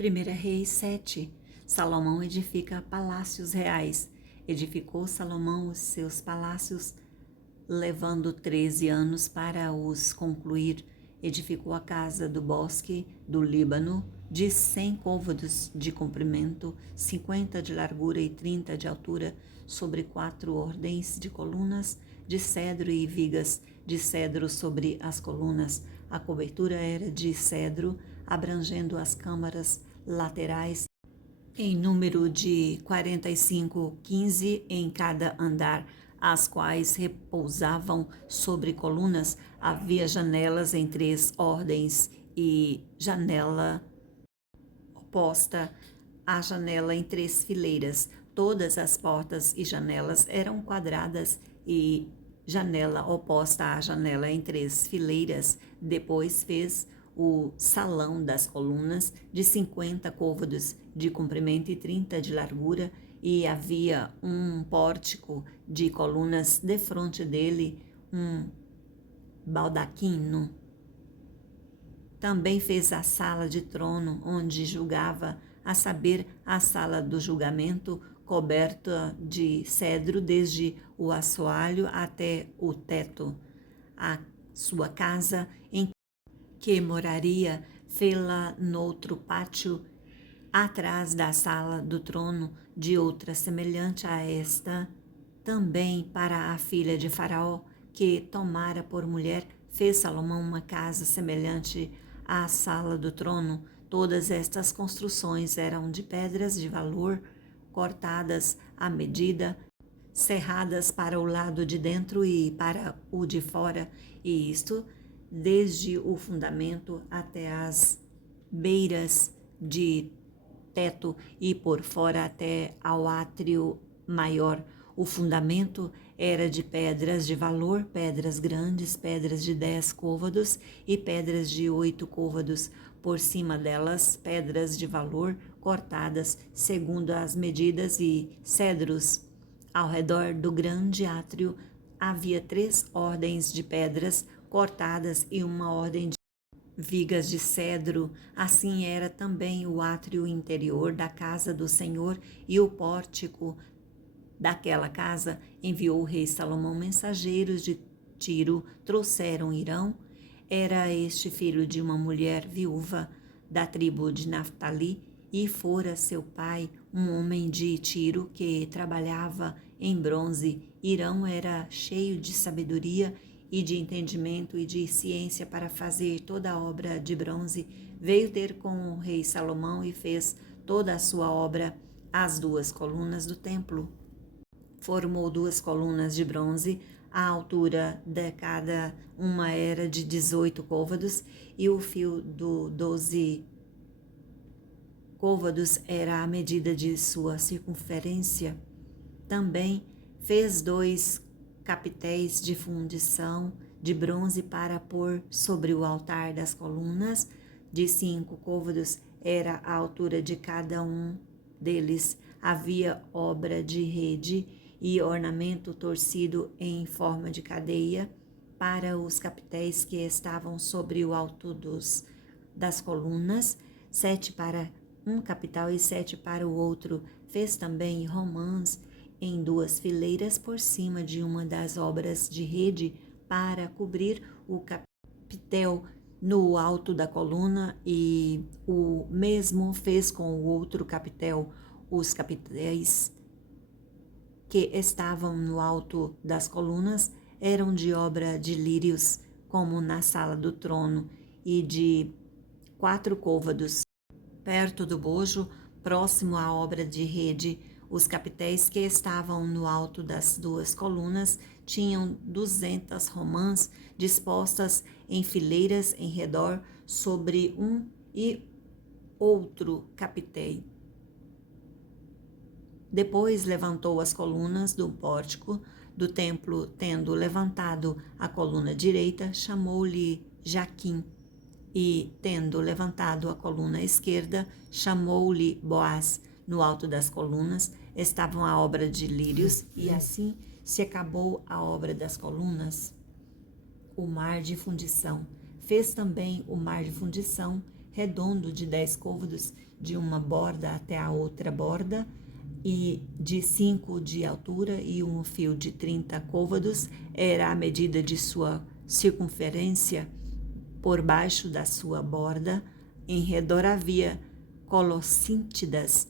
1 Reis 7. Salomão edifica palácios reais. Edificou Salomão os seus palácios, levando 13 anos para os concluir. Edificou a casa do bosque do Líbano, de 100 côvados de comprimento, 50 de largura e 30 de altura, sobre 4 ordens de colunas, de cedro e vigas de cedro sobre as colunas. A cobertura era de cedro, abrangendo as câmaras laterais, em número de 45, 15 em cada andar, as quais repousavam sobre colunas. Havia janelas em 3 ordens e janela oposta à janela em 3 fileiras. Todas as portas e janelas eram quadradas e janela oposta à janela em 3 fileiras. Depois fez o salão das colunas, de 50 côvados de comprimento e 30 de largura, e havia um pórtico de colunas defronte dele, um baldaquino. Também fez a sala de trono, onde julgava, a saber, a sala do julgamento, coberta de cedro desde o assoalho até o teto. A sua casa, em que moraria, fê-la noutro pátio, atrás da sala do trono, de outra semelhante a esta, também para a filha de Faraó, que tomara por mulher, fez Salomão uma casa semelhante à sala do trono. Todas estas construções eram de pedras de valor, cortadas à medida, cerradas para o lado de dentro e para o de fora, e isto desde o fundamento até as beiras de teto e por fora até ao átrio maior. O fundamento era de pedras de valor, pedras grandes, pedras de 10 côvados e pedras de 8 côvados. Por cima delas, pedras de valor cortadas segundo as medidas e cedros. Ao redor do grande átrio havia 3 ordens de pedras cortadas e uma ordem de vigas de cedro. Assim era também o átrio interior da casa do Senhor e o pórtico daquela casa. Enviou o rei Salomão mensageiros de Tiro, trouxeram Hirão. Era este filho de uma mulher viúva da tribo de Naftali, e fora seu pai um homem de Tiro que trabalhava em bronze. Hirão era cheio de sabedoria e de entendimento e de ciência para fazer toda a obra de bronze. Veio ter com o rei Salomão e fez toda a sua obra. As 2 colunas do templo. Formou 2 colunas de bronze, a altura de cada uma era de 18 côvados, e o fio do 12 côvados era a medida de sua circunferência. Também fez 2 capitéis de fundição de bronze para pôr sobre o altar das colunas. De 5 côvados era a altura de cada um deles. Havia obra de rede e ornamento torcido em forma de cadeia para os capitéis que estavam sobre o alto das colunas, 7 para um capital e 7 para o outro. Fez também romãs em 2 fileiras por cima de uma das obras de rede para cobrir o capitel no alto da coluna, e o mesmo fez com o outro capitel. Os capitéis que estavam no alto das colunas eram de obra de lírios, como na sala do trono, e de 4 côvados. Perto do bojo, próximo à obra de rede, os capitéis que estavam no alto das 2 colunas tinham 200 romãs dispostas em fileiras em redor sobre um e outro capitéi. Depois levantou as colunas do pórtico do templo, tendo levantado a coluna direita, chamou-lhe Jaquim, e, tendo levantado a coluna esquerda, chamou-lhe Boaz. No alto das colunas estavam a obra de lírios, e assim se acabou a obra das colunas. O mar de fundição. Fez também o mar de fundição, redondo de 10 côvados de uma borda até a outra borda, e de 5 de altura, e um fio de 30 côvados era a medida de sua circunferência por baixo da sua borda. Em redor havia colossíntidas,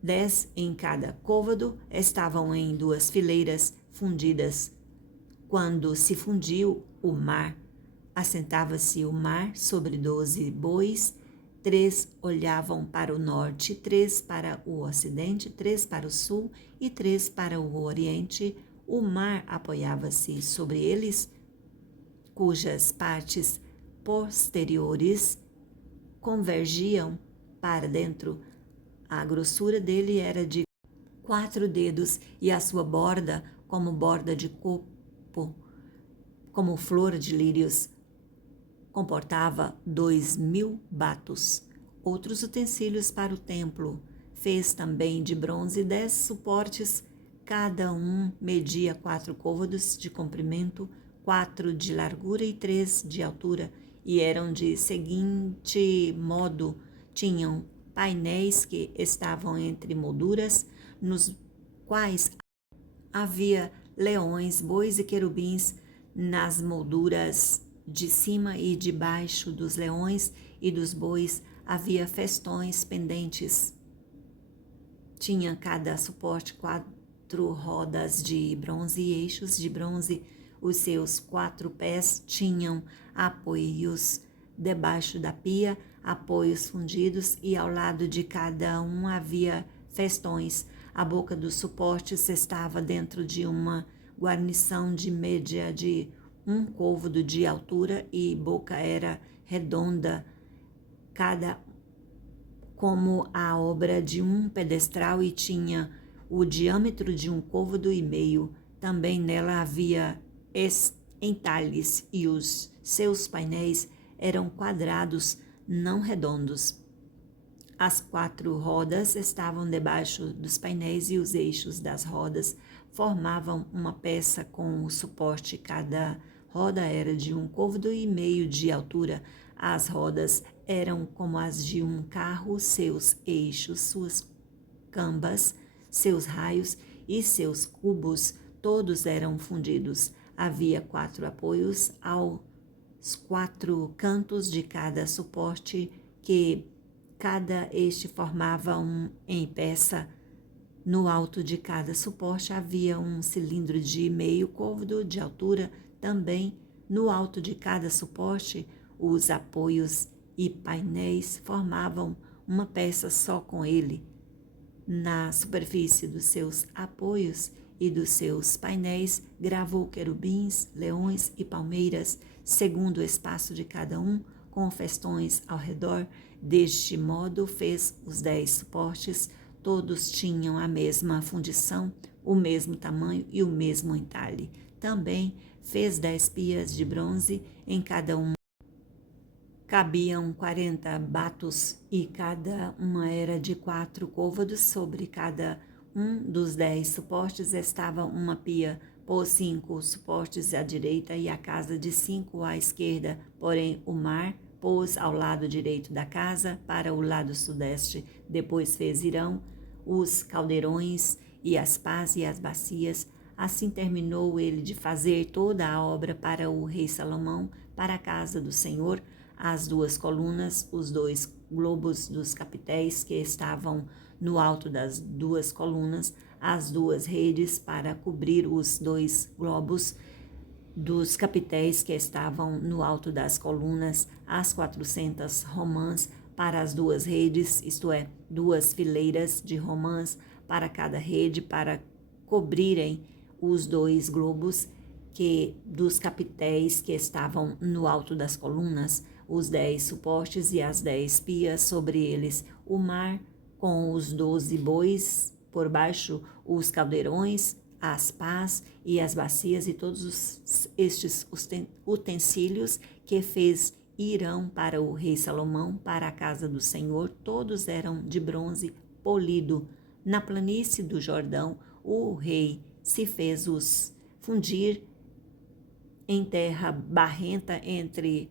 10 em cada côvado, estavam em 2 fileiras fundidas. Quando se fundiu o mar, assentava-se o mar sobre 12 bois, 3 olhavam para o norte, 3 para o ocidente, 3 para o sul e 3 para o oriente. O mar apoiava-se sobre eles, cujas partes posteriores convergiam para dentro. A grossura dele era de 4 dedos e a sua borda, como borda de copo, como flor de lírios, comportava 2.000 batos. Outros utensílios para o templo. Fez também de bronze 10 suportes, cada um media 4 côvados de comprimento, 4 de largura e 3 de altura, e eram de seguinte modo: tinham painéis que estavam entre molduras, nos quais havia leões, bois e querubins. Nas molduras de cima e de baixo dos leões e dos bois havia festões pendentes. Tinha cada suporte 4 rodas de bronze e eixos de bronze. Os seus 4 pés tinham apoios debaixo da pia, apoios fundidos, e ao lado de cada um havia festões. A boca dos suportes estava dentro de uma guarnição de média de 1 côvado de altura, e boca era redonda, cada como a obra de um pedestral, e tinha o diâmetro de 1 côvado e meio. Também nela havia entalhes, e os seus painéis eram quadrados, não redondos. As 4 rodas estavam debaixo dos painéis, e os eixos das rodas formavam uma peça com o suporte. Cada roda era de 1 côvado e meio de altura. As rodas eram como as de um carro, seus eixos, suas cambas, seus raios e seus cubos, todos eram fundidos. Havia 4 apoios aos 4 cantos de cada suporte, que cada este formava em peça. No alto de cada suporte havia um cilindro de meio côvado de altura. Também no alto de cada suporte, os apoios e painéis formavam uma peça só com ele. Na superfície dos seus apoios e dos seus painéis gravou querubins, leões e palmeiras, segundo o espaço de cada um, com festões ao redor. Deste modo fez os 10 suportes. Todos tinham a mesma fundição, o mesmo tamanho e o mesmo entalhe. Também fez 10 pias de bronze, em cada uma cabiam 40 batos, e cada uma era de 4 côvados. Sobre cada um dos 10 suportes estava uma pia. Pôs 5 suportes à direita e a casa de 5 à esquerda, porém o mar pôs ao lado direito da casa, para o lado sudeste. Depois fez Irão, os caldeirões e as pás e as bacias. Assim terminou ele de fazer toda a obra para o rei Salomão, para a casa do Senhor: as 2 colunas, os 2 globos dos capitéis que estavam no alto das 2 colunas, as 2 redes para cobrir os 2 globos dos capitéis que estavam no alto das colunas, as 400 romãs para as 2 redes, isto é, 2 fileiras de romãs para cada rede, para cobrirem os 2 globos dos capitéis que estavam no alto das colunas, os 10 suportes e as 10 pias sobre eles, o mar com os 12 bois por baixo, os caldeirões, as pás e as bacias, e todos estes utensílios que fez Irão para o rei Salomão, para a casa do Senhor, todos eram de bronze polido. Na planície do Jordão, o rei se fez-os fundir em terra barrenta entre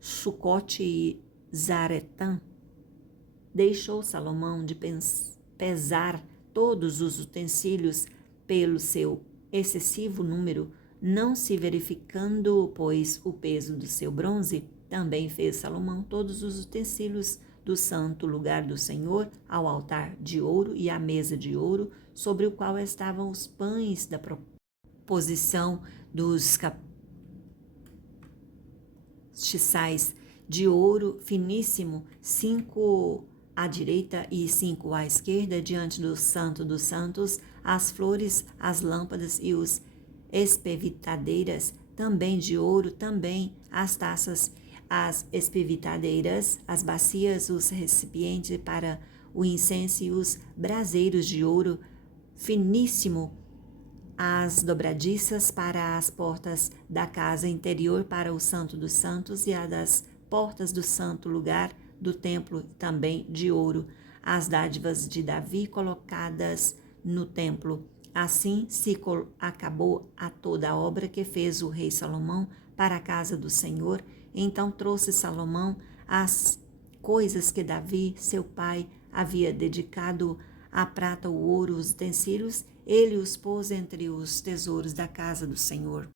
Sucote Zaretã, deixou Salomão de pesar todos os utensílios pelo seu excessivo número, não se verificando, pois, o peso do seu bronze. Também fez Salomão todos os utensílios do santo lugar do Senhor, ao altar de ouro e à mesa de ouro, sobre o qual estavam os pães da proposição, dos castiçais de ouro finíssimo, 5 à direita e 5 à esquerda, diante do Santo dos Santos, as flores, as lâmpadas e os espevitadeiras, também de ouro, também as taças, as espevitadeiras, as bacias, os recipientes para o incenso e os braseiros de ouro finíssimo, as dobradiças para as portas da casa interior para o Santo dos Santos e a das portas do santo lugar do templo também de ouro, as dádivas de Davi colocadas no templo. Assim se acabou a toda a obra que fez o rei Salomão para a casa do Senhor. Então trouxe Salomão as coisas que Davi, seu pai, havia dedicado, a prata, o ouro, os utensílios, ele os pôs entre os tesouros da casa do Senhor.